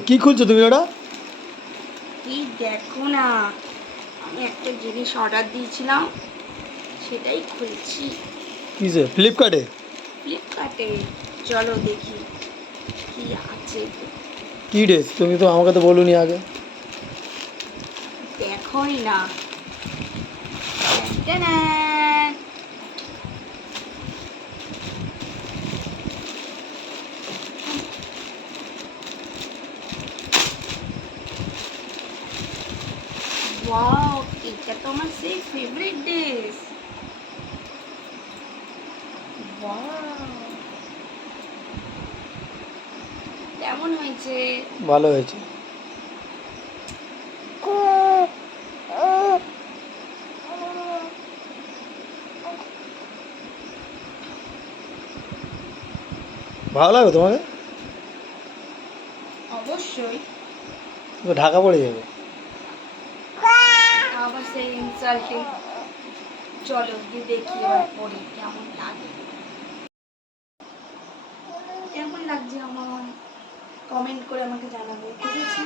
কি খুলছো তুমি ওটা? এই দেখো না, আমি একটা জিনিস অর্ডার দিয়েছিলাম, সেটাই খুলছি। কিসে? ফ্লিপকার্টে? ফ্লিপকার্টে। চলো দেখি কি আছে। কি ড্রেস? তুমি তো আমাকে তো বলোনি আগে। দেখোই না। ট্যান। ওয়াও, এটা তো আমার সেই ফেভারিট ড্রেস। ওয়াও, কেমন হয়েছে? ভালো হয়েছে। ভালো লাগবে তোমাকে? অবশ্যই। তো ঢাকা পড়ে যাবে। আবার সেই ইনসাল্টিং। চলো গিয়ে দেখি এবার পরে কেমন লাগে। কেমন লাগছে আমার কমেন্ট করে আমাকে জানাবে, ঠিক আছে?